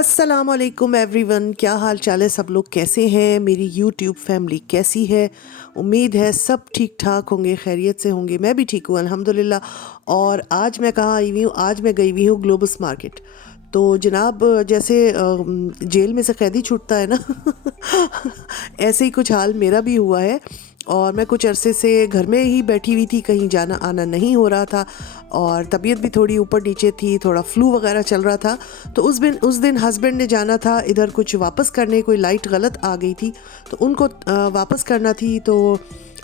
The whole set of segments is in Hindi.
अस्सलामुअलैकुम एवरीवन, क्या हाल चाल है? सब लोग कैसे हैं? मेरी यूट्यूब फैमिली कैसी है? उम्मीद है सब ठीक ठाक होंगे, खैरियत से होंगे। मैं भी ठीक हूँ अल्हम्दुलिल्लाह। और आज मैं कहाँ आई हुई हूँ? आज मैं गई हुई हूँ ग्लोबस मार्केट। तो जनाब, जैसे जेल में से कैदी छूटता है ना ऐसे ही कुछ हाल मेरा भी हुआ है। और मैं कुछ अरसे से घर में ही बैठी हुई थी, कहीं जाना आना नहीं हो रहा था और तबीयत भी थोड़ी ऊपर नीचे थी, थोड़ा फ्लू वगैरह चल रहा था। तो उस दिन हस्बैंड ने जाना था इधर कुछ वापस करने, कोई लाइट गलत आ गई थी तो उनको वापस करना थी। तो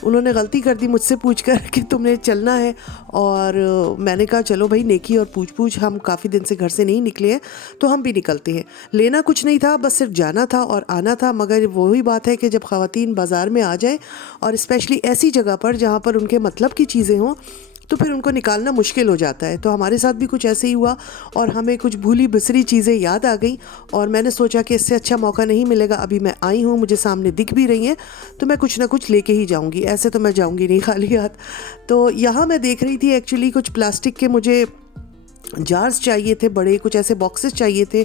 उन्होंने गलती कर दी मुझसे पूछ कर कि तुमने चलना है। और मैंने कहा चलो भाई, नेकी और पूछ पूछ, हम काफ़ी दिन से घर से नहीं निकले हैं तो हम भी निकलते हैं। लेना कुछ नहीं था, बस सिर्फ जाना था और आना था। मगर वही बात है कि जब ख़वातीन बाज़ार में आ जाए और स्पेशली ऐसी जगह पर जहाँ पर उनके मतलब की चीज़ें हों, तो फिर उनको निकालना मुश्किल हो जाता है। तो हमारे साथ भी कुछ ऐसे ही हुआ और हमें कुछ भूली बिसरी चीज़ें याद आ गई। और मैंने सोचा कि इससे अच्छा मौका नहीं मिलेगा, अभी मैं आई हूँ, मुझे सामने दिख भी रही हैं, तो मैं कुछ ना कुछ लेके ही जाऊँगी। ऐसे तो मैं जाऊँगी नहीं खाली हाथ। तो यहाँ मैं देख रही थी एक्चुअली कुछ प्लास्टिक के मुझे जार्स चाहिए थे, बड़े कुछ ऐसे बॉक्सेस चाहिए थे।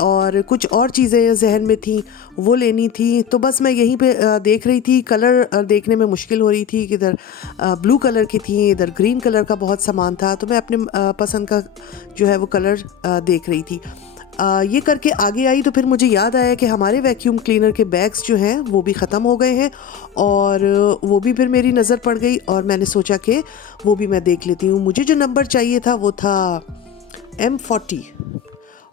और कुछ और चीज़ें जहन में थी, वो लेनी थी। तो बस मैं यहीं पे देख रही थी। कलर देखने में मुश्किल हो रही थी कि इधर ब्लू कलर की थी, इधर ग्रीन कलर का बहुत सामान था। तो मैं अपने पसंद का जो है वो कलर देख रही थी। ये करके आगे आई तो फिर मुझे याद आया कि हमारे वैक्यूम क्लीनर के बैग्स जो हैं वो भी ख़त्म हो गए हैं। और वो भी फिर मेरी नज़र पड़ गई और मैंने सोचा कि वो भी मैं देख लेती हूँ। मुझे जो नंबर चाहिए था वो था M40।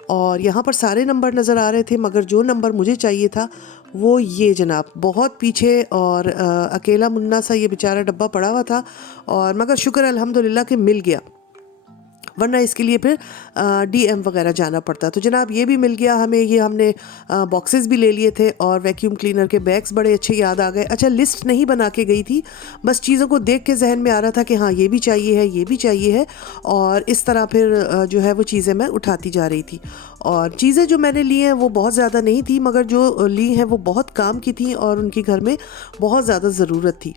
और यहाँ पर सारे नंबर नज़र आ रहे थे, मगर जो नंबर मुझे चाहिए था वो ये जनाब, बहुत पीछे। और अकेला मुन्ना सा ये बेचारा डब्बा पड़ा हुआ था। और मगर शुक्र अल्हम्दुलिल्लाह कि मिल गया, वरना इसके लिए फिर DM वगैरह जाना पड़ता। तो जनाब ये भी मिल गया हमें। ये हमने बॉक्सेस भी ले लिए थे और वैक्यूम क्लीनर के बैग्स बड़े अच्छे याद आ गए। अच्छा, लिस्ट नहीं बना के गई थी, बस चीज़ों को देख के जहन में आ रहा था कि हाँ ये भी चाहिए है, ये भी चाहिए है। और इस तरह फिर जो है वो चीज़ें मैं उठाती जा रही थी। और चीज़ें जो मैंने ली हैं वो बहुत ज़्यादा नहीं थी, मगर जो ली हैं वो बहुत काम की थी और उनकी घर में बहुत ज़्यादा ज़रूरत थी।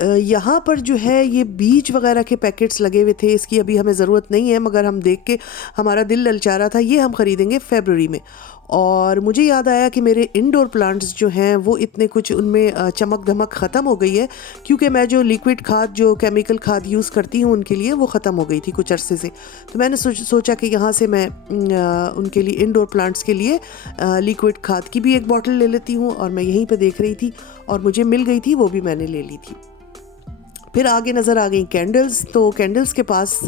यहाँ पर जो है ये बीज वगैरह के पैकेट्स लगे हुए थे, इसकी अभी हमें ज़रूरत नहीं है, मगर हम देख के हमारा दिल ललचा रहा था। ये हम ख़रीदेंगे फ़रवरी में। और मुझे याद आया कि मेरे इंडोर प्लांट्स जो हैं वो इतने कुछ उनमें चमक धमक ख़त्म हो गई है, क्योंकि मैं जो लिक्विड खाद, जो केमिकल खाद यूज़ करती हूँ उनके लिए, वो ख़त्म हो गई थी कुछ अरसे से। तो मैंने सोचा कि यहाँ से मैं उनके लिए, इंडोर प्लांट्स के लिए लिक्विड खाद की भी एक बॉटल ले लेती हूँ। और मैं यहीं पर देख रही थी और मुझे मिल गई थी, वो भी मैंने ले ली थी। फिर आगे नज़र आ गई कैंडल्स। तो कैंडल्स के पास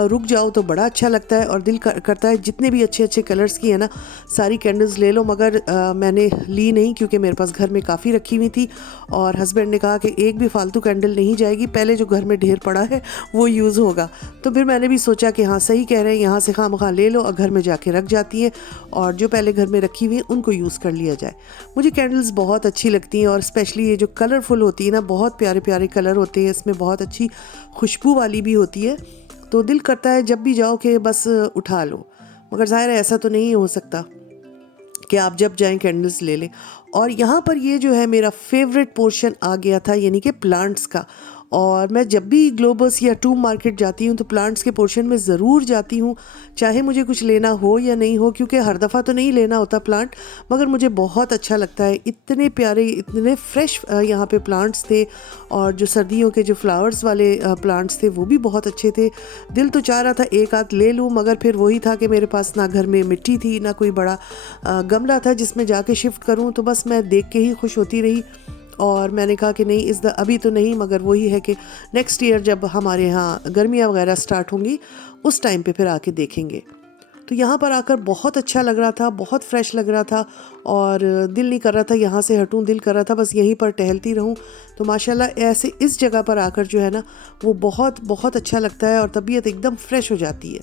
रुक जाओ तो बड़ा अच्छा लगता है और दिल करता है जितने भी अच्छे अच्छे कलर्स की है ना, सारी कैंडल्स ले लो। मगर मैंने ली नहीं, क्योंकि मेरे पास घर में काफ़ी रखी हुई थी और हस्बैंड ने कहा कि एक भी फालतू कैंडल नहीं जाएगी, पहले जो घर में ढेर पड़ा है वो यूज़ होगा। तो फिर मैंने भी सोचा कि हाँ सही कह रहे हैं, यहाँ से खामखा ले लो और घर में जाके रख जाती हैं, और जो पहले घर में रखी हुई हैं उनको यूज़ कर लिया जाए। मुझे कैंडल्स बहुत अच्छी लगती हैं और स्पेशली ये जो कलरफुल होती है ना, बहुत प्यारे प्यारे कलर होते हैं इसमें, बहुत अच्छी खुशबू वाली भी होती है। तो दिल करता है जब भी जाओ कि बस उठा लो। मगर ज़ाहिर है ऐसा तो नहीं हो सकता कि आप जब जाएं कैंडल्स ले लें। और यहाँ पर ये जो है मेरा फेवरेट पोर्शन आ गया था, यानी कि प्लांट्स का। और मैं जब भी ग्लोबस या टूम मार्केट जाती हूँ तो प्लांट्स के पोर्शन में ज़रूर जाती हूँ, चाहे मुझे कुछ लेना हो या नहीं हो, क्योंकि हर दफ़ा तो नहीं लेना होता प्लांट, मगर मुझे बहुत अच्छा लगता है। इतने प्यारे, इतने फ्रेश यहाँ पे प्लांट्स थे। और जो सर्दियों के जो फ्लावर्स वाले प्लांट्स थे वो भी बहुत अच्छे थे। दिल तो चाह रहा था एक आध ले लूँ, मगर फिर वही था कि मेरे पास ना घर में मिट्टी थी, ना कोई बड़ा गमला था जिसमें जाके शिफ्ट करूँ। तो बस मैं देख के ही खुश होती रही। और मैंने कहा कि नहीं, अभी तो नहीं, मगर वही है कि नेक्स्ट ईयर जब हमारे यहाँ गर्मियाँ वगैरह स्टार्ट होंगी उस टाइम पे फिर आके देखेंगे। तो यहाँ पर आकर बहुत अच्छा लग रहा था, बहुत फ्रेश लग रहा था और दिल नहीं कर रहा था यहाँ से हटूँ, दिल कर रहा था बस यहीं पर टहलती रहूँ। तो माशाल्लाह ऐसे इस जगह पर आकर जो है ना वो बहुत बहुत अच्छा लगता है और तबीयत एकदम फ्रेश हो जाती है।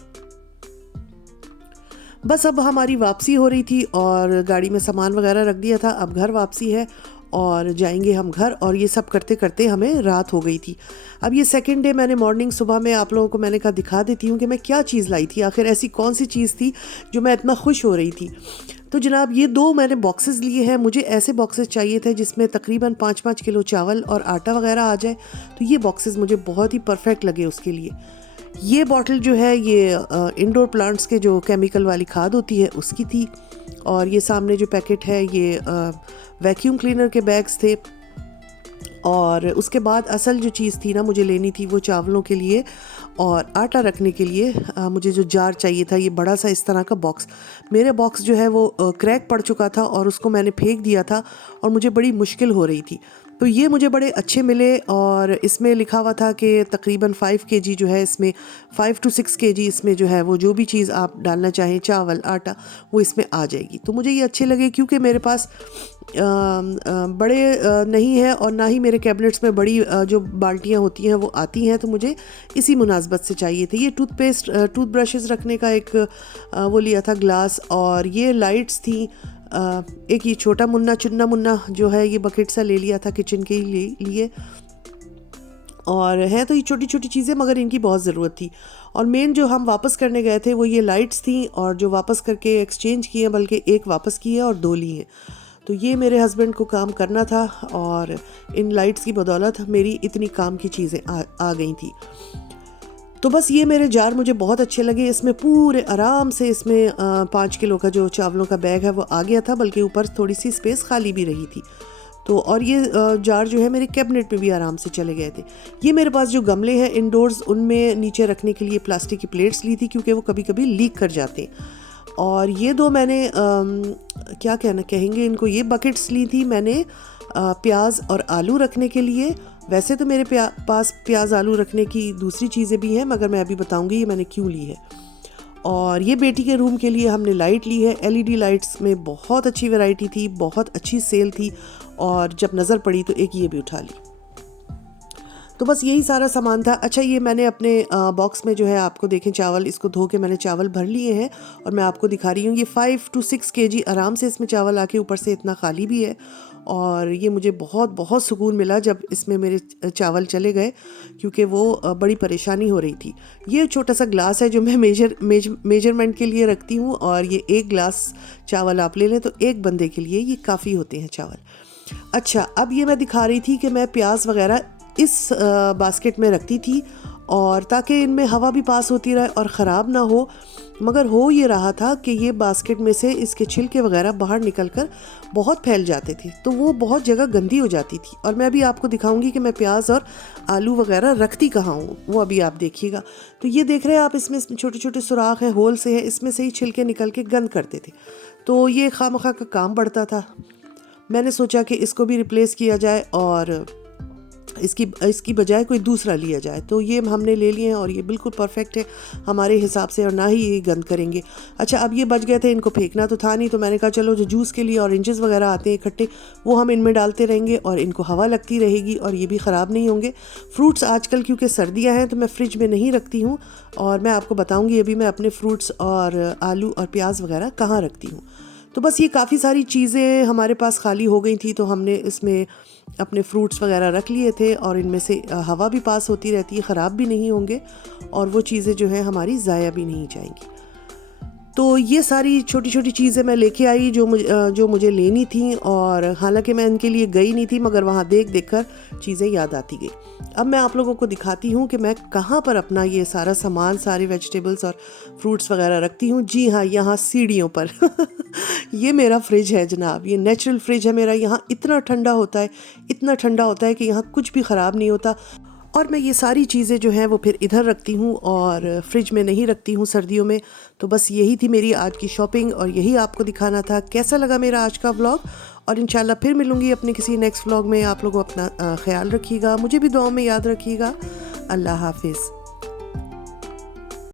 बस अब हमारी वापसी हो रही थी और गाड़ी में सामान वगैरह रख दिया था, अब घर वापसी है और जाएंगे हम घर। और ये सब करते करते हमें रात हो गई थी। अब ये सेकंड डे, मैंने मॉर्निंग सुबह में आप लोगों को मैंने कहा दिखा देती हूँ कि मैं क्या चीज़ लाई थी, आखिर ऐसी कौन सी चीज़ थी जो मैं इतना खुश हो रही थी। तो जनाब ये 2 मैंने बॉक्सेस लिए हैं। मुझे ऐसे बॉक्सेस चाहिए थे जिसमें तकरीबन 5-5 किलो चावल और आटा वगैरह आ जाए। तो ये बॉक्सेस मुझे बहुत ही परफेक्ट लगे उसके लिए। ये बॉटल जो है ये इंडोर प्लांट्स के जो केमिकल वाली खाद होती है उसकी थी। और ये सामने जो पैकेट है ये वैक्यूम क्लीनर के बैग्स थे। और उसके बाद असल जो चीज़ थी ना मुझे लेनी थी वो चावलों के लिए और आटा रखने के लिए मुझे जो जार चाहिए था, ये बड़ा सा इस तरह का बॉक्स। मेरे बॉक्स जो है वो क्रैक पड़ चुका था और उसको मैंने फेंक दिया था और मुझे बड़ी मुश्किल हो रही थी। तो ये मुझे बड़े अच्छे मिले और इसमें लिखा हुआ था कि तकरीबन 5 kg जो है इसमें 5 to 6 kg इसमें जो है वो जो भी चीज़ आप डालना चाहें, चावल, आटा, वो इसमें आ जाएगी। तो मुझे ये अच्छे लगे क्योंकि मेरे पास बड़े नहीं है और ना ही मेरे कैबिनेट्स में बड़ी जो बाल्टियाँ होती हैं वो आती हैं, तो मुझे इसी मुनासबत से चाहिए थे। ये टूथब्रशेस रखने का एक वो लिया था ग्लास। और ये लाइट्स थी, एक ये छोटा मुन्ना चुन्ना मुन्ना जो है ये बकेट सा ले लिया था किचन के लिए। और हैं तो ये छोटी छोटी चीज़ें मगर इनकी बहुत ज़रूरत थी। और मेन जो हम वापस करने गए थे वो ये लाइट्स थी और जो वापस करके एक्सचेंज किए, बल्कि एक वापस की है और 2 ली हैं। तो ये मेरे हस्बैंड को काम करना था और इन लाइट्स की बदौलत मेरी इतनी काम की चीज़ें आ गई थी। तो बस ये मेरे जार मुझे बहुत अच्छे लगे। इसमें पूरे आराम से इसमें 5 किलो का जो चावलों का बैग है वो आ गया था, बल्कि ऊपर थोड़ी सी स्पेस खाली भी रही थी। तो और ये जार जो है मेरे कैबिनेट में भी आराम से चले गए थे। ये मेरे पास जो गमले हैं इंडोर्स, उनमें नीचे रखने के लिए प्लास्टिक की प्लेट्स ली थी क्योंकि वो कभी कभी लीक कर जाते हैं। और ये 2 मैंने क्या कहेंगे इनको, ये बकेट्स ली थी मैंने प्याज और आलू रखने के लिए। वैसे तो मेरे पास प्याज आलू रखने की दूसरी चीज़ें भी हैं, मगर मैं अभी बताऊंगी ये मैंने क्यों ली है। और ये बेटी के रूम के लिए हमने लाइट ली है। LED लाइट्स में बहुत अच्छी वैरायटी थी, बहुत अच्छी सेल थी और जब नज़र पड़ी तो एक ये भी उठा ली। तो बस यही सारा सामान था। अच्छा, ये मैंने अपने बॉक्स में जो है आपको देखें चावल, इसको धो के मैंने चावल भर लिए हैं और मैं आपको दिखा रही हूँ। ये 5 to 6 kg आराम से इसमें चावल आके ऊपर से इतना खाली भी है। और ये मुझे बहुत बहुत सुकून मिला जब इसमें मेरे चावल चले गए क्योंकि वो बड़ी परेशानी हो रही थी। ये छोटा सा ग्लास है जो मैं मेजरमेंट के लिए रखती हूँ और ये 1 ग्लास चावल आप ले लें तो एक बंदे के लिए ये काफ़ी होते हैं चावल। अच्छा, अब ये मैं दिखा रही थी कि मैं प्याज वगैरह इस बास्केट में रखती थी और ताकि इनमें हवा भी पास होती रहे और ख़राब ना हो। मगर हो ये रहा था कि ये बास्केट में से इसके छिलके वगैरह बाहर निकलकर बहुत फैल जाते थे, तो वो बहुत जगह गंदी हो जाती थी। और मैं अभी आपको दिखाऊंगी कि मैं प्याज और आलू वगैरह रखती कहाँ हूँ, वो अभी आप देखिएगा। तो ये देख रहे हैं आप, इसमें छोटे छोटे सुराख हैं, होल से है, इसमें से ही छिलके निकल के गंद करते थे। तो ये खामखा का काम बढ़ता था। मैंने सोचा कि इसको भी रिप्लेस किया जाए और इसकी बजाय कोई दूसरा लिया जाए। तो ये हमने ले लिए हैं और ये बिल्कुल परफेक्ट है हमारे हिसाब से और ना ही ये गंद करेंगे। अच्छा, अब ये बच गए थे, इनको फेंकना तो था नहीं, तो मैंने कहा चलो जो जूस के लिए ऑरेंजेस वगैरह आते हैं इकट्ठे, वो हम इनमें डालते रहेंगे और इनको हवा लगती रहेगी और ये भी ख़राब नहीं होंगे। फ्रूट्स आजकल क्योंकि सर्दियाँ हैं तो मैं फ्रिज में नहीं रखती हूँ और मैं आपको बताऊँगी अभी मैं अपने फ्रूट्स और आलू और प्याज वगैरह कहाँ रखती हूँ। तो बस ये काफ़ी सारी चीज़ें हमारे पास खाली हो गई थी, तो हमने इसमें अपने फ्रूट्स वगैरह रख लिए थे और इनमें से हवा भी पास होती रहती है, ख़राब भी नहीं होंगे और वो चीज़ें जो हैं हमारी ज़ाया भी नहीं जाएंगी। तो ये सारी छोटी छोटी चीज़ें मैं लेके आई जो मुझे लेनी थी। और हालांकि मैं इनके लिए गई नहीं थी, मगर वहाँ देख देख कर चीज़ें याद आती गई। अब मैं आप लोगों को दिखाती हूँ कि मैं कहाँ पर अपना ये सारा सामान, सारे वेजिटेबल्स और फ्रूट्स वगैरह रखती हूँ। जी हाँ, यहाँ सीढ़ियों पर ये मेरा फ्रिज है जनाब, ये नेचुरल फ्रिज है मेरा। यहाँ इतना ठंडा होता है, इतना ठंडा होता है कि यहाँ कुछ भी ख़राब नहीं होता। और मैं ये सारी चीज़ें जो हैं वो फिर इधर रखती हूँ और फ्रिज में नहीं रखती हूँ सर्दियों में। तो बस यही थी मेरी आज की शॉपिंग और यही आपको दिखाना था। कैसा लगा मेरा आज का व्लॉग? और इंशाल्लाह फिर मिलूँगी अपने किसी नेक्स्ट व्लॉग में। आप लोग अपना ख्याल रखिएगा, मुझे भी दुआओं में याद रखिएगा। अल्लाह हाफिज़।